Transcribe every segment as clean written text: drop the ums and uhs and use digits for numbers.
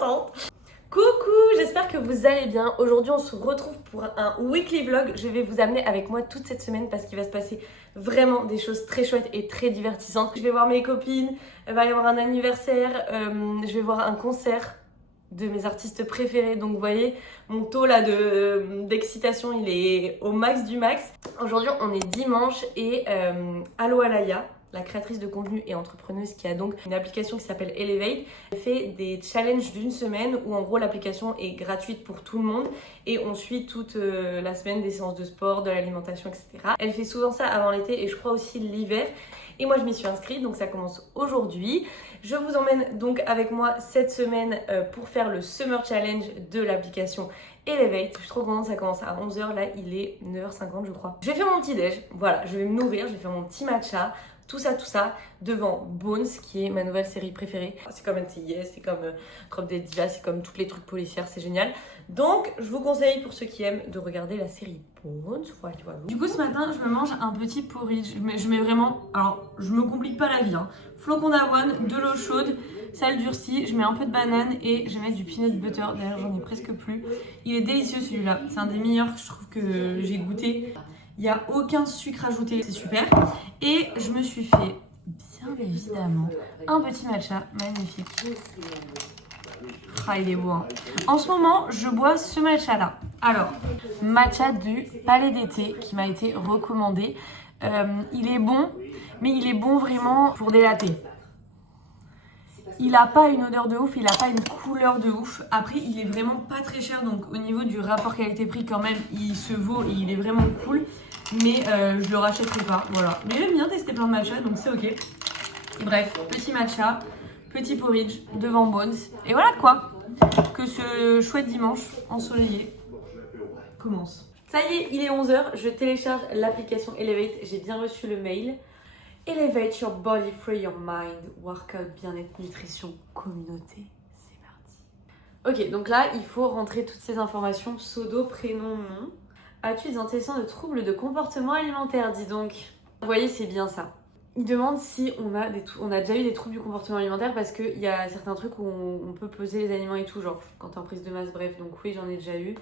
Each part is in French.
contente. Coucou, j'espère que vous allez bien. Aujourd'hui on se retrouve pour un weekly vlog. Je vais vous amener avec moi toute cette semaine parce qu'il va se passer vraiment des choses très chouettes et très divertissantes. Je vais voir mes copines, il va y avoir un anniversaire, je vais voir un concert de mes artistes préférés. Donc vous voyez, mon taux là d'excitation il est au max du max. Aujourd'hui on est dimanche et Allo Alaya, la créatrice de contenu et entrepreneuse qui a donc une application qui s'appelle Elevate, elle fait des challenges d'une semaine où en gros l'application est gratuite pour tout le monde et on suit toute la semaine des séances de sport, de l'alimentation, etc. Elle fait souvent ça avant l'été et je crois aussi l'hiver. Et moi je m'y suis inscrite, donc ça commence aujourd'hui. Je vous emmène donc avec moi cette semaine pour faire le Summer Challenge de l'application Elevate. Je suis trop contente, ça commence à 11h, là il est 9h50 je crois. Je vais faire mon petit déj, voilà, je vais me nourrir, je vais faire mon petit matcha. Tout ça, devant Bones, qui est ma nouvelle série préférée. C'est comme NCIS, c'est comme Drop Dead Diva, c'est comme tous les trucs policiers, c'est génial. Donc, je vous conseille pour ceux qui aiment de regarder la série Bones. Voilà. Du coup, ce matin, je me mange un petit porridge. Je mets vraiment, alors, je me complique pas la vie. Hein. Flocons d'avoine, de l'eau chaude, sel durci, je mets un peu de banane et je mets du peanut butter. D'ailleurs, j'en ai presque plus. Il est délicieux celui-là. C'est un des meilleurs que je trouve que j'ai goûté. Il n'y a aucun sucre ajouté, c'est super. Et je me suis fait, bien évidemment, un petit matcha magnifique. Ah, il est beau. Hein. En ce moment, je bois ce matcha-là. Alors, matcha du Palais d'été qui m'a été recommandé. Il est bon, mais il est bon vraiment pour des lattés. Il n'a pas une odeur de ouf, il n'a pas une couleur de ouf. Après, il est vraiment pas très cher, donc au niveau du rapport qualité-prix, quand même, il se vaut et il est vraiment cool. Mais je le rachèterai pas, voilà. Mais j'aime bien tester plein de matcha, donc c'est ok. Bref, petit matcha, petit porridge devant Bones. Et voilà quoi, que ce chouette dimanche ensoleillé commence. Ça y est, il est 11h, je télécharge l'application Elevate, j'ai bien reçu le mail. Elevate your body, free your mind, workout, bien-être, nutrition, communauté. C'est parti. Ok, donc là, il faut rentrer toutes ces informations, pseudo, prénom, nom. As-tu des antécédents de troubles de comportement alimentaire, dis donc. Vous voyez, c'est bien ça. Il demande si on a déjà eu des troubles du comportement alimentaire parce qu'il y a certains trucs où on peut peser les aliments et tout, genre quand t'es en prise de masse, bref. Donc oui, j'en ai déjà eu.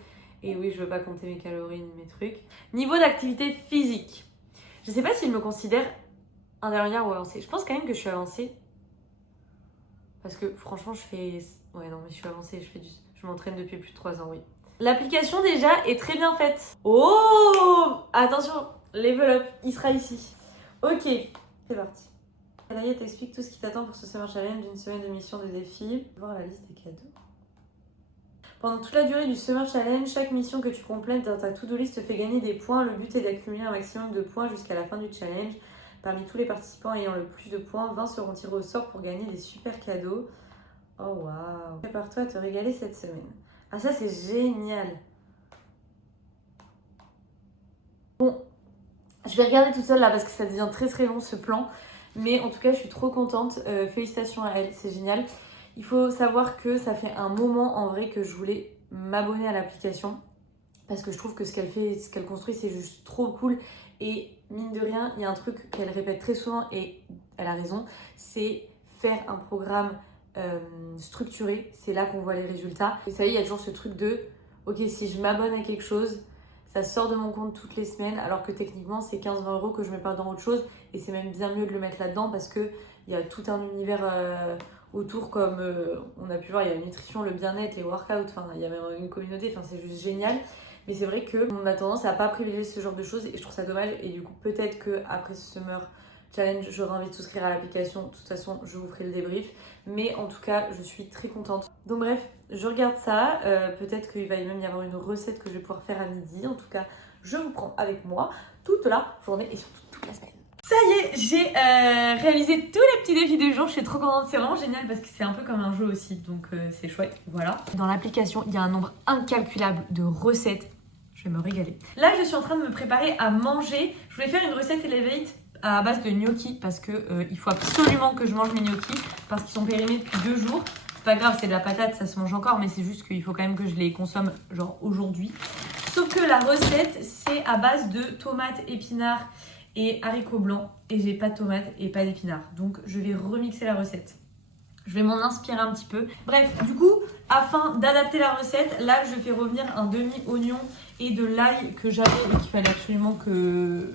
Et oui, je veux pas compter mes calories ni mes trucs. Niveau d'activité physique. Je sais pas s'il me considère intermédiaire ou avancé. Je pense quand même que je suis avancée. Parce que franchement, je fais... Ouais, non, mais je suis avancée. Je m'entraîne depuis plus de 3 ans, oui. L'application déjà est très bien faite. Oh, attention, level up, il sera ici. Ok, c'est parti. Là, t'explique tout ce qui t'attend pour ce Summer Challenge, une semaine de mission de défi. Voir la liste des cadeaux. Pendant toute la durée du Summer Challenge, chaque mission que tu complètes dans ta to-do list te fait gagner des points. Le but est d'accumuler un maximum de points jusqu'à la fin du challenge. Parmi tous les participants ayant le plus de points, 20 seront tirés au sort pour gagner des super cadeaux. Oh waouh. Prépare-toi à te régaler cette semaine. Ah ça c'est génial. Bon, je vais regarder toute seule là parce que ça devient très très long ce plan. Mais en tout cas je suis trop contente. Félicitations à elle, c'est génial. Il faut savoir que ça fait un moment en vrai que je voulais m'abonner à l'application. Parce que je trouve que ce qu'elle fait, ce qu'elle construit c'est juste trop cool. Et mine de rien, il y a un truc qu'elle répète très souvent et elle a raison. C'est faire un programme structuré, c'est là qu'on voit les résultats. Vous savez, il y a toujours ce truc de ok, si je m'abonne à quelque chose, ça sort de mon compte toutes les semaines, alors que techniquement c'est 15-20 € que je mets pas dans autre chose, et c'est même bien mieux de le mettre là-dedans parce que il y a tout un univers autour, comme on a pu voir, il y a la nutrition, le bien-être, les workouts, enfin il y a même une communauté, enfin c'est juste génial. Mais c'est vrai qu'on a tendance à pas privilégier ce genre de choses et je trouve ça dommage. Et du coup, peut-être qu'après ce Summer Challenge, j'aurai envie de souscrire à l'application. De toute façon, je vous ferai le débrief. Mais en tout cas, je suis très contente. Donc bref, je regarde ça. Peut-être qu'il va même y avoir une recette que je vais pouvoir faire à midi. En tout cas, je vous prends avec moi toute la journée et surtout toute la semaine. Ça y est, j'ai réalisé tous les petits défis du jour. Je suis trop contente, c'est vraiment génial parce que c'est un peu comme un jeu aussi. Donc c'est chouette, voilà. Dans l'application, il y a un nombre incalculable de recettes. Je vais me régaler. Là, je suis en train de me préparer à manger. Je voulais faire une recette Elevate à base de gnocchi parce que il faut absolument que je mange mes gnocchis parce qu'ils sont périmés depuis 2 jours. C'est pas grave, c'est de la patate, ça se mange encore, mais c'est juste qu'il faut quand même que je les consomme genre aujourd'hui. Sauf que la recette, c'est à base de tomates, épinards et haricots blancs. Et j'ai pas de tomates et pas d'épinards. Donc je vais remixer la recette. Je vais m'en inspirer un petit peu. Bref, du coup, afin d'adapter la recette, là je fais revenir un demi-oignon et de l'ail que j'avais et qu'il fallait absolument que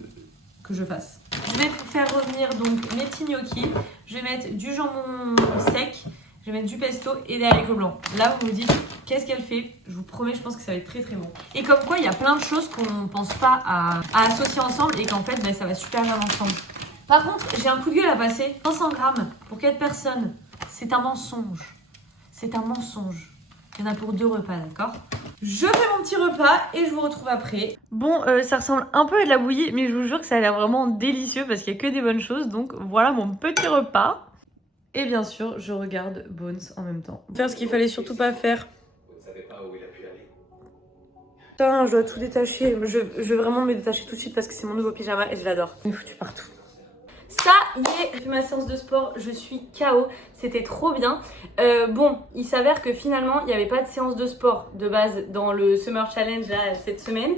je fasse. Je vais faire revenir donc mes petits gnocchis. Je vais mettre du jambon sec, je vais mettre du pesto et des haricots blancs. Là, vous me dites, qu'est-ce qu'elle fait? Je vous promets, je pense que ça va être très très bon. Et comme quoi, il y a plein de choses qu'on ne pense pas à associer ensemble et qu'en fait, ben, ça va super bien ensemble. Par contre, j'ai un coup de gueule à passer. 500 grammes pour 4 personnes. C'est un mensonge. C'est un mensonge. Il y en a pour 2 repas, d'accord? Je fais mon petit repas et je vous retrouve après. Bon, ça ressemble un peu à de la bouillie, mais je vous jure que ça a l'air vraiment délicieux parce qu'il n'y a que des bonnes choses. Donc voilà mon petit repas. Et bien sûr, je regarde Bones en même temps. Faire ce qu'il fallait surtout pas faire. Putain, je dois tout détacher. Je vais vraiment me détacher tout de suite parce que c'est mon nouveau pyjama et je l'adore. Il est foutu partout. Ça y est, j'ai fait ma séance de sport, je suis KO, c'était trop bien. Bon, il s'avère que finalement, il n'y avait pas de séance de sport de base dans le Summer Challenge là, cette semaine,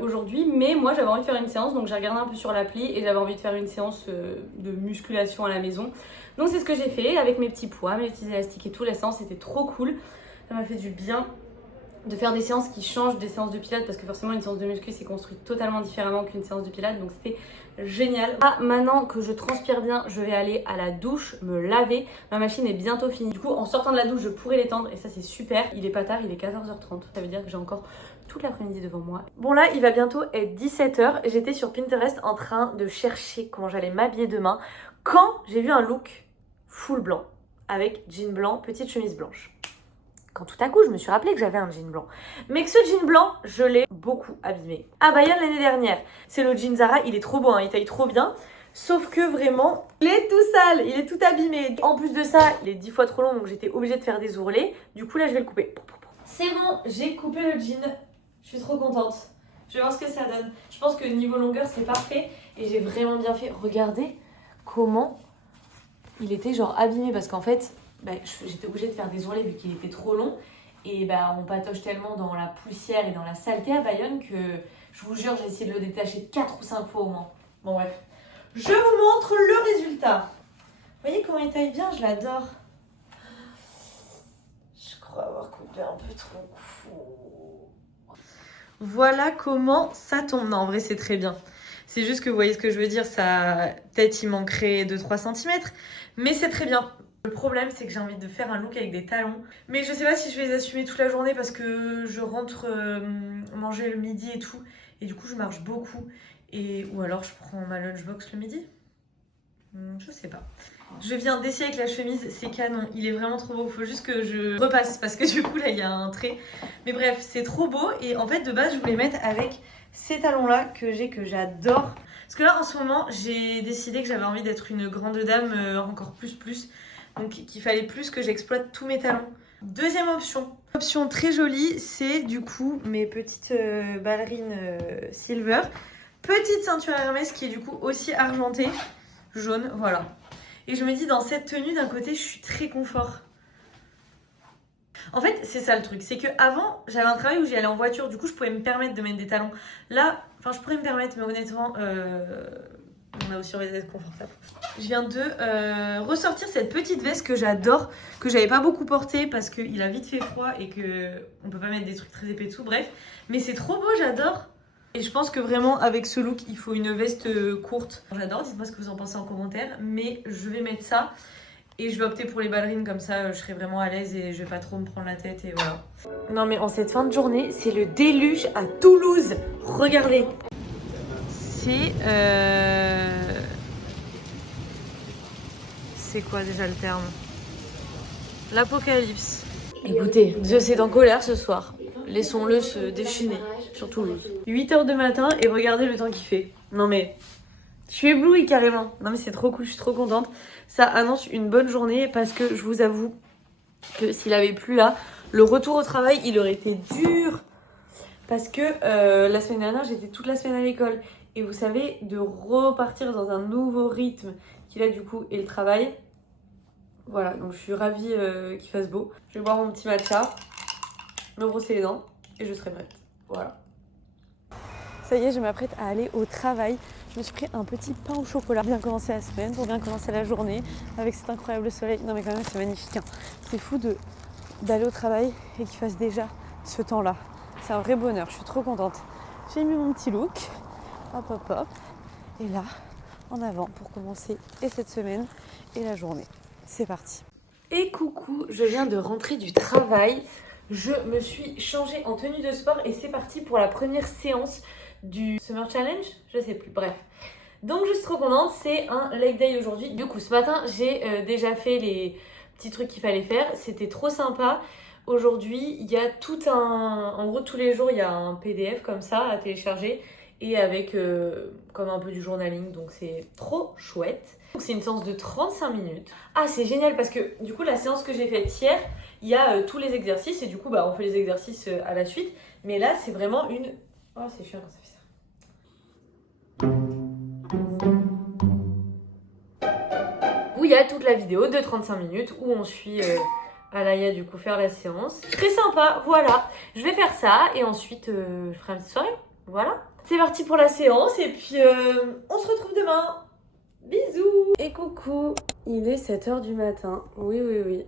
aujourd'hui. Mais moi, j'avais envie de faire une séance, donc j'ai regardé un peu sur l'appli et j'avais envie de faire une séance de musculation à la maison. Donc c'est ce que j'ai fait avec mes petits poids, mes petits élastiques et tout. La séance était trop cool, ça m'a fait du bien de faire des séances qui changent des séances de pilates parce que forcément une séance de muscu c'est construit totalement différemment qu'une séance de pilates, donc c'était génial. Ah, maintenant que je transpire bien, je vais aller à la douche, me laver. Ma machine est bientôt finie. Du coup, en sortant de la douche, je pourrai l'étendre et ça c'est super. Il est pas tard, il est 14h30. Ça veut dire que j'ai encore toute l'après-midi devant moi. Bon là, il va bientôt être 17h. J'étais sur Pinterest en train de chercher comment j'allais m'habiller demain quand j'ai vu un look full blanc avec jean blanc, petite chemise blanche. Quand tout à coup, je me suis rappelé que j'avais un jean blanc. Mais que ce jean blanc, je l'ai beaucoup abîmé. À Bayonne l'année dernière. C'est le jean Zara, il est trop beau, hein, il taille trop bien. Sauf que vraiment, il est tout sale, il est tout abîmé. En plus de ça, il est 10 fois trop long, donc j'étais obligée de faire des ourlets. Du coup, là, je vais le couper. C'est bon, j'ai coupé le jean. Je suis trop contente. Je vais voir ce que ça donne. Je pense que niveau longueur, c'est parfait. Et j'ai vraiment bien fait. Regardez comment il était genre abîmé. Parce qu'en fait... j'étais obligée de faire des ourlets vu qu'il était trop long et on patoche tellement dans la poussière et dans la saleté à Bayonne que je vous jure j'ai essayé de le détacher 4 ou 5 fois au moins. Bon bref, je vous montre le résultat. Vous voyez comment il taille bien, je l'adore. Je crois avoir coupé un peu trop court. Voilà comment ça tombe. Non en vrai c'est très bien. C'est juste que vous voyez ce que je veux dire, ça peut-être il manquerait 2-3 cm mais c'est très bien. Le problème, c'est que j'ai envie de faire un look avec des talons. Mais je sais pas si je vais les assumer toute la journée parce que je rentre manger le midi et tout. Et du coup, je marche beaucoup. Ou alors, je prends ma lunchbox le midi. Je sais pas. Je viens d'essayer avec la chemise, c'est canon. Il est vraiment trop beau. Il faut juste que je repasse parce que du coup, là, il y a un trait. Mais bref, c'est trop beau. Et en fait, de base, je voulais mettre avec ces talons-là que j'adore. Parce que là, en ce moment, j'ai décidé que j'avais envie d'être une grande dame encore plus. Donc qu'il fallait plus que j'exploite tous mes talons. Deuxième option très jolie, c'est du coup mes petites ballerines silver. Petite ceinture Hermès qui est du coup aussi argentée, jaune, voilà. Et je me dis dans cette tenue d'un côté je suis très confort. En fait c'est ça le truc, c'est que avant j'avais un travail où j'y allais en voiture, du coup je pouvais me permettre de mettre des talons. Là, enfin je pourrais me permettre mais honnêtement... on a aussi envie d'être confortable. Je viens de ressortir cette petite veste que j'adore, que j'avais pas beaucoup portée parce qu'il a vite fait froid et qu'on peut pas mettre des trucs très épais dessous, bref. Mais c'est trop beau, j'adore. Et je pense que vraiment avec ce look, il faut une veste courte. J'adore, dites-moi ce que vous en pensez en commentaire, mais je vais mettre ça. Et je vais opter pour les ballerines, comme ça je serai vraiment à l'aise et je vais pas trop me prendre la tête et voilà. Non mais en cette fin de journée, c'est le déluge à Toulouse. Regardez. C'est quoi déjà le terme? L'apocalypse. Écoutez, Dieu c'est en colère ce soir. Laissons-le se déchaîner sur Toulouse. 8h de matin et regardez le temps qu'il fait. Non mais, je suis éblouie carrément. Non mais c'est trop cool, je suis trop contente. Ça annonce une bonne journée parce que je vous avoue que s'il avait plu là, le retour au travail il aurait été dur. Parce que la semaine dernière j'étais toute la semaine à l'école. Et vous savez, de repartir dans un nouveau rythme qui là du coup est le travail. Voilà, donc je suis ravie qu'il fasse beau. Je vais boire mon petit matcha, me brosser les dents et je serai prête. Voilà. Ça y est, je m'apprête à aller au travail. Je me suis pris un petit pain au chocolat pour bien commencer la semaine, pour bien commencer la journée avec cet incroyable soleil. Non mais quand même c'est magnifique, hein. C'est fou d'aller au travail et qu'il fasse déjà ce temps-là. C'est un vrai bonheur, je suis trop contente. J'ai mis mon petit look, hop hop hop, et là, en avant pour commencer et cette semaine et la journée. C'est parti. Et coucou, je viens de rentrer du travail. Je me suis changée en tenue de sport et c'est parti pour la première séance du Summer Challenge. Je sais plus, bref. Donc je suis trop contente, c'est un leg day aujourd'hui. Du coup, ce matin, j'ai déjà fait les petits trucs qu'il fallait faire. C'était trop sympa. Aujourd'hui, il y a tout un... En gros, tous les jours, il y a un PDF comme ça à télécharger et avec comme un peu du journaling. Donc c'est trop chouette. Donc c'est une séance de 35 minutes. Ah, c'est génial parce que du coup, la séance que j'ai faite hier, il y a tous les exercices et du coup, on fait les exercices à la suite. Mais là, c'est vraiment une... Oh, c'est chiant quand ça fait ça. Où il y a toute la vidéo de 35 minutes où on suit Alaya du coup faire la séance. Très sympa, voilà. Je vais faire ça et ensuite je ferai une petite soirée. Voilà. C'est parti pour la séance et puis on se retrouve demain. Bisous. Et coucou, il est 7h du matin. Oui.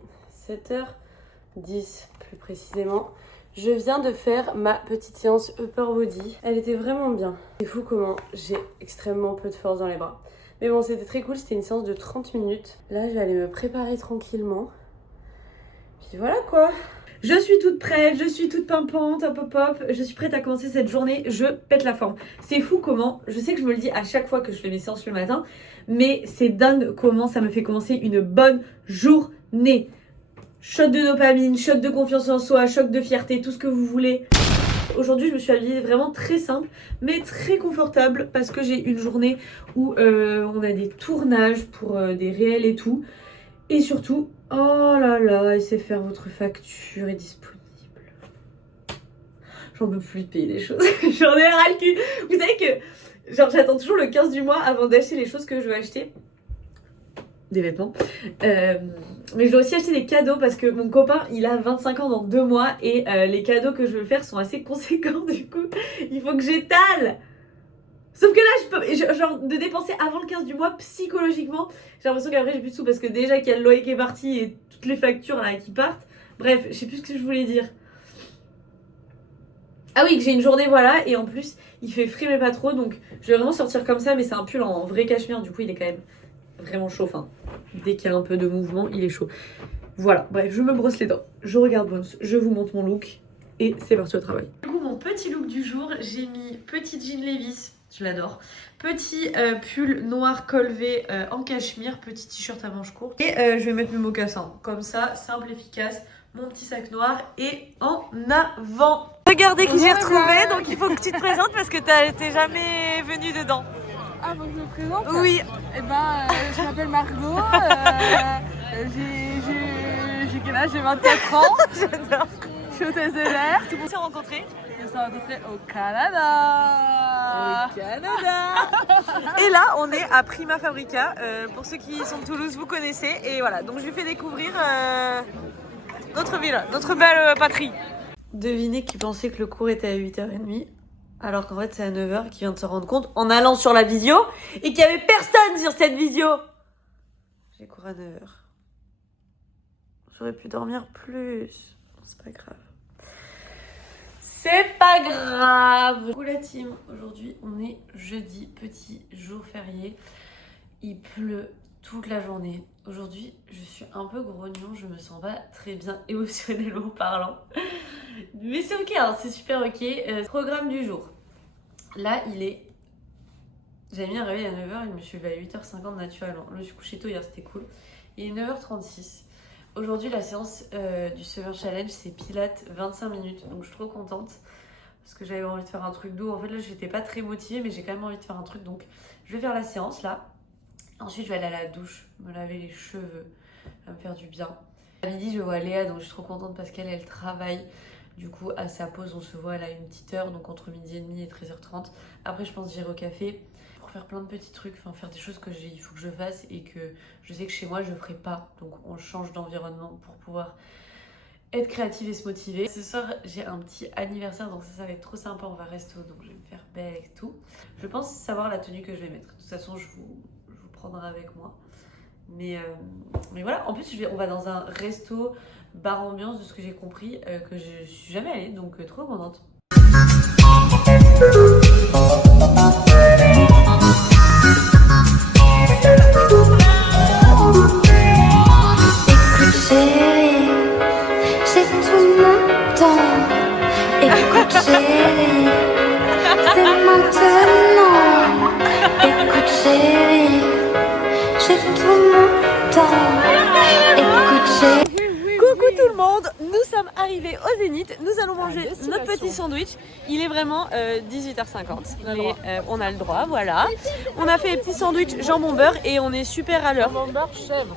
7h10 plus précisément. Je viens de faire ma petite séance upper body. Elle était vraiment bien. C'est fou comment j'ai extrêmement peu de force dans les bras. Mais bon, c'était très cool, c'était une séance de 30 minutes. Là, je vais aller me préparer tranquillement. Puis voilà quoi. Je suis toute prête, je suis toute pimpante, hop hop hop. Je suis prête à commencer cette journée, je pète la forme. C'est fou comment, je sais que je me le dis à chaque fois que je fais mes séances le matin, mais c'est dingue comment ça me fait commencer une bonne journée. Shot de dopamine, shot de confiance en soi, shot de fierté, tout ce que vous voulez. Aujourd'hui, je me suis habillée vraiment très simple, mais très confortable parce que j'ai une journée où on a des tournages pour des réels et tout. Et surtout, oh là là, SFR, votre facture est disponible. J'en peux plus de payer des choses. J'en ai ras le cul. Vous savez que j'attends toujours le 15 du mois avant d'acheter les choses que je veux acheter. Des vêtements. Mais je dois aussi acheter des cadeaux parce que mon copain il a 25 ans dans 2 mois et les cadeaux que je veux faire sont assez conséquents du coup. Il faut que j'étale. Sauf que là je peux, genre de dépenser avant le 15 du mois psychologiquement, j'ai l'impression qu'après j'ai plus de sous parce que déjà qu'il y a le loyer qui est parti et toutes les factures là qui partent. Bref, je sais plus ce que je voulais dire. Ah oui, que j'ai une journée voilà et en plus il fait frais mais pas trop donc je vais vraiment sortir comme ça mais c'est un pull en vrai cachemire du coup il est quand même vraiment chaud, enfin, dès qu'il y a un peu de mouvement, il est chaud. Voilà, bref, je me brosse les dents, je regarde Bones, je vous montre mon look et c'est parti au travail. Du coup, mon petit look du jour, j'ai mis petit jean Levi's, je l'adore, petit pull noir col V en cachemire, petit t-shirt à manches courtes et je vais mettre mes mocassins, comme ça, simple, efficace, mon petit sac noir et en avant. Regardez qui j'ai retrouvé, donc il faut que tu te présentes parce que t'es jamais venue dedans. Ah, faut que je me présente? Oui. Eh ben, je m'appelle Margot, j'ai quel âge? J'ai 24 ans. J'adore. Je suis hôtesse de l'air. C'est pour s'est rencontrés. On s'est rencontrés au Canada. Au Canada. Et là, on est à Prima Fabrica. Pour ceux qui sont de Toulouse, vous connaissez. Et voilà, donc je lui fais découvrir notre ville, notre belle patrie. Devinez qui pensait que le cours était à 8h30. Alors qu'en fait c'est à 9h qui vient de se rendre compte en allant sur la visio et qu'il n'y avait personne sur cette visio. J'ai cours à 9h. J'aurais pu dormir plus. C'est pas grave. C'est pas grave. Coucou la team. Aujourd'hui on est jeudi, petit jour férié. Il pleut toute la journée. Aujourd'hui je suis un peu grognon, je me sens pas très bien émotionnellement parlant. Mais c'est ok, hein, c'est super ok. Programme du jour. Là, il est... J'avais mis un réveil à 9h, je me suis levée à 8h50 naturellement. Je me suis couchée tôt hier, c'était cool. Il est 9h36. Aujourd'hui, la séance du Summer Challenge, c'est Pilates 25 minutes. Donc je suis trop contente parce que j'avais envie de faire un truc doux. En fait, là, j'étais pas très motivée, mais j'ai quand même envie de faire un truc. Donc je vais faire la séance là. Ensuite, je vais aller à la douche, me laver les cheveux, ça va me faire du bien. À midi, je vois Léa, donc je suis trop contente parce qu'elle travaille. Du coup, à sa pause, on se voit, elle a une petite heure, donc entre midi et demi et 13h30. Après, je pense que j'irai au café pour faire plein de petits trucs, enfin faire des choses que il faut que je fasse et que je sais que chez moi, je ferai pas. Donc, on change d'environnement pour pouvoir être créative et se motiver. Ce soir, j'ai un petit anniversaire, donc ça va être trop sympa. On va resto, donc je vais me faire belle et tout. Je pense savoir la tenue que je vais mettre. De toute façon, je vous prendrai avec moi. Mais voilà, en plus, on va dans un resto bar ambiance, de ce que j'ai compris, que je suis jamais allée, donc trop contente. Coucou tout le monde, nous sommes arrivés au Zénith, nous allons manger notre petit sandwich. Il est vraiment 18h50, mais on a le droit, voilà. On a fait les petits sandwichs jambon beurre et on est super à l'heure. Jambon beurre, chèvre.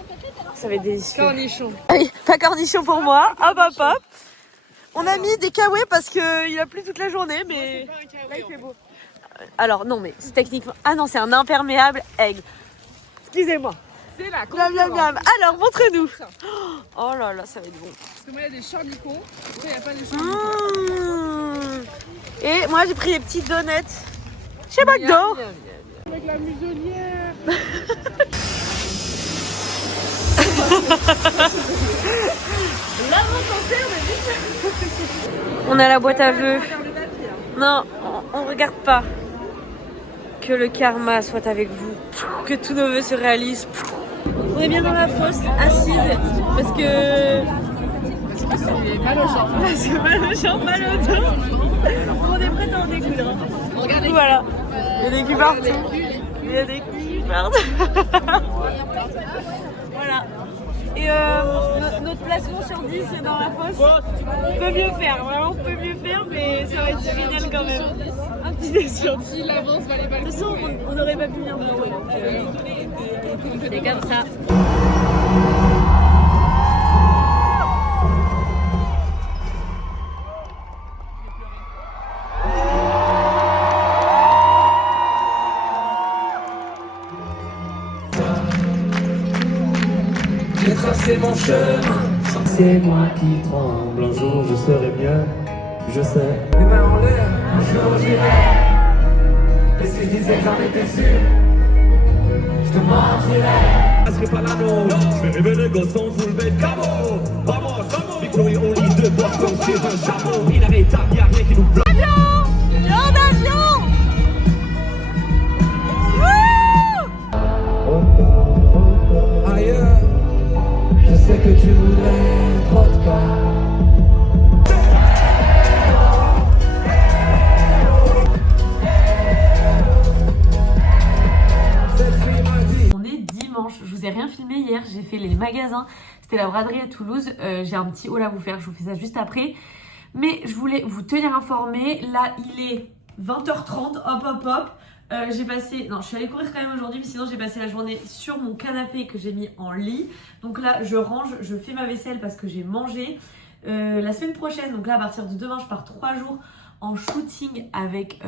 Ça va être délicieux. Cornichon. Ah oui, pas cornichon pour moi, hop hop hop. On a mis des kawaii parce qu'il a plu toute la journée, mais Là, il fait beau. alors non, mais c'est techniquement... Ah non, c'est un imperméable egg. Excusez-moi. C'est la Miam, miam, miam. concurrence. Alors, montre-nous. Oh là là, ça va être bon. Parce que moi, il y a des charnicons. Après, il n'y a pas de charnicons. Et moi, j'ai pris les petites donuts chez McDo. Avec la muselière. On a la boîte à vœux. Non, on regarde pas. Que le karma soit avec vous. Que tous nos vœux se réalisent. On est bien dans la fosse, assise, parce que... C'est mal au champ. Parce que mal au champ, mal au dos. On est prêts à en découdre. Regardez. Voilà. Il y a des culs partout. Il y a des culs partout. Voilà. Et notre placement sur 10 dans la fosse, on peut mieux faire. Vraiment, on peut mieux faire, mais ça va être génial quand même. Un petit 10 sur 10. Si l'avance valait pas De le toute façon, on n'aurait pas pu venir de loin. C'est comme ça. J'ai tracé mon chemin, c'est moi qui tremble. Un jour je serai mieux, je sais. Les mains en l'air, un jour j'irai. Et si je disais que j'en étais sûr, je te mentirais. Je serai pas là non, je vais rêver les gosses en full bed camo. Vamos, vamos. Victor et on lit de bois comme sur un chameau. Inarrêtable, y'a rien qui nous bloque. Viande d'avion. Ailleurs, je sais que tu voudrais trop te battre. On est dimanche, je vous ai rien filmé hier, j'ai fait les magasins, c'était la braderie à Toulouse, j'ai un petit haul à vous faire, je vous fais ça juste après. Mais je voulais vous tenir informés, là il est 20h30, hop hop hop. J'ai passé, non je suis allée courir quand même aujourd'hui, mais sinon j'ai passé la journée sur mon canapé que j'ai mis en lit. Donc là je range, je fais ma vaisselle parce que j'ai mangé. La semaine prochaine, donc là à partir de demain je pars 3 jours en shooting avec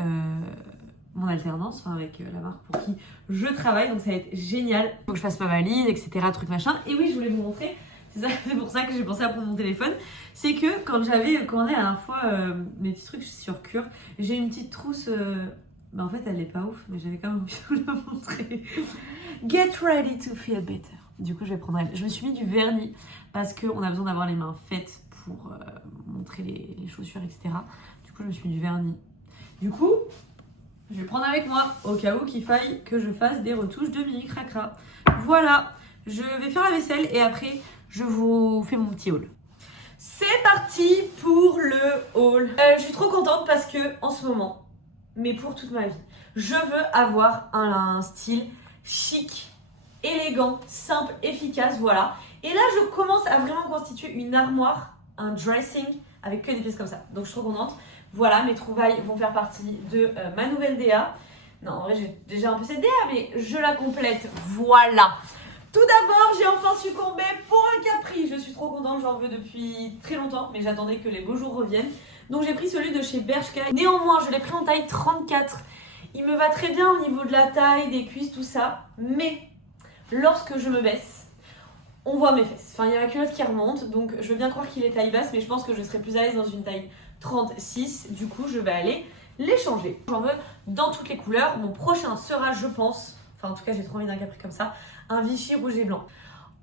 mon alternance, enfin avec la marque pour qui je travaille, donc ça va être génial. Faut que je fasse ma valise, etc. truc machin. Et oui, je voulais vous montrer, c'est pour ça que j'ai pensé à prendre mon téléphone, c'est que quand j'avais commandé la dernière fois mes petits trucs sur Cure, j'ai une petite trousse, bah en fait elle est pas ouf, mais j'avais quand même envie de vous la montrer. Get ready to feel better. Du coup je vais prendre elle. Je me suis mis du vernis parce qu'on a besoin d'avoir les mains faites pour montrer les chaussures, etc. Du coup je me suis mis du vernis. Du coup, je vais prendre avec moi au cas où qu'il faille que je fasse des retouches de mini cracra. Voilà, je vais faire la vaisselle et après je vous fais mon petit haul. C'est parti pour le haul. Je suis trop contente parce que en ce moment, mais pour toute ma vie, je veux avoir un style chic, élégant, simple, efficace, voilà. Et là, je commence à vraiment constituer une armoire, un dressing avec que des pièces comme ça. Donc je suis trop contente. Voilà, mes trouvailles vont faire partie de ma nouvelle DA. Non, en vrai, j'ai déjà un peu cette DA, mais je la complète. Voilà. Tout d'abord, j'ai enfin succombé pour un Capri. Je suis trop contente, j'en veux depuis très longtemps, mais j'attendais que les beaux jours reviennent. Donc j'ai pris celui de chez Bershka. Néanmoins, je l'ai pris en taille 34. Il me va très bien au niveau de la taille, des cuisses, tout ça. Mais lorsque je me baisse, on voit mes fesses. Enfin, il y a ma culotte qui remonte, donc je veux bien croire qu'il est taille basse, mais je pense que je serais plus à l'aise dans une taille 36. Du coup, je vais aller les changer. J'en veux dans toutes les couleurs. Mon prochain sera, je pense, enfin en tout cas j'ai trop envie d'un capri comme ça, un Vichy rouge et blanc.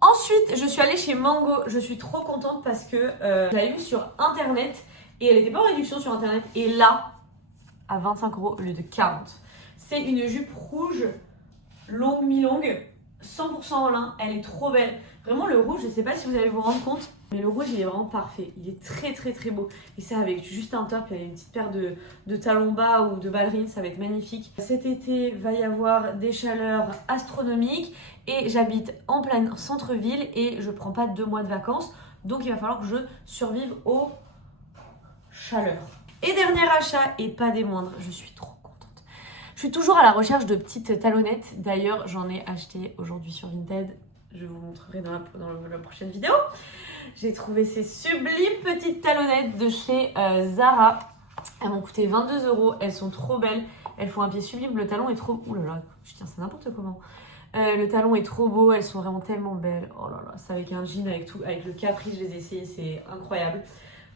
Ensuite, je suis allée chez Mango. Je suis trop contente parce que je l'avais vue sur internet et elle n'était pas en réduction sur internet. Et là, à 25 € au lieu de 40. C'est une jupe rouge, longue, mi-longue, 100% en lin. Elle est trop belle. Vraiment, le rouge, je ne sais pas si vous allez vous rendre compte, mais le rouge, il est vraiment parfait. Il est très, très, très beau. Et ça, avec juste un top et une petite paire de talons bas ou de ballerines, ça va être magnifique. Cet été, va y avoir des chaleurs astronomiques et j'habite en plein centre-ville et je prends pas 2 mois de vacances. Donc, il va falloir que je survive aux chaleurs. Et dernier achat, et pas des moindres, je suis trop contente. Je suis toujours à la recherche de petites talonnettes. D'ailleurs, j'en ai acheté aujourd'hui sur Vinted. Je vous montrerai dans la prochaine vidéo. J'ai trouvé ces sublimes petites talonnettes de chez Zara. Elles m'ont coûté 22 €. Elles sont trop belles. Elles font un pied sublime. Le talon est trop... Ouh là là, je tiens ça n'importe comment. Le talon est trop beau. Elles sont vraiment tellement belles. Oh là là, c'est avec un jean, avec tout, avec le capri, je les ai essayées. C'est incroyable.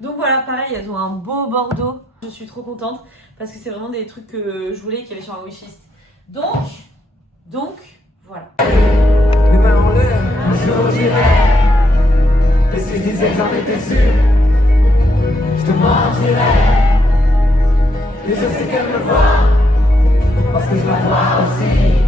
Donc voilà, pareil, elles ont un beau bordeaux. Je suis trop contente parce que c'est vraiment des trucs que je voulais et qu'il y avait sur ma wishlist. Donc, voilà. Les mains en l'air, un jour j'irai. Et si je disais que j'en étais sûr, je te mentirais. Et je sais qu'elle me voit, parce que je la vois aussi.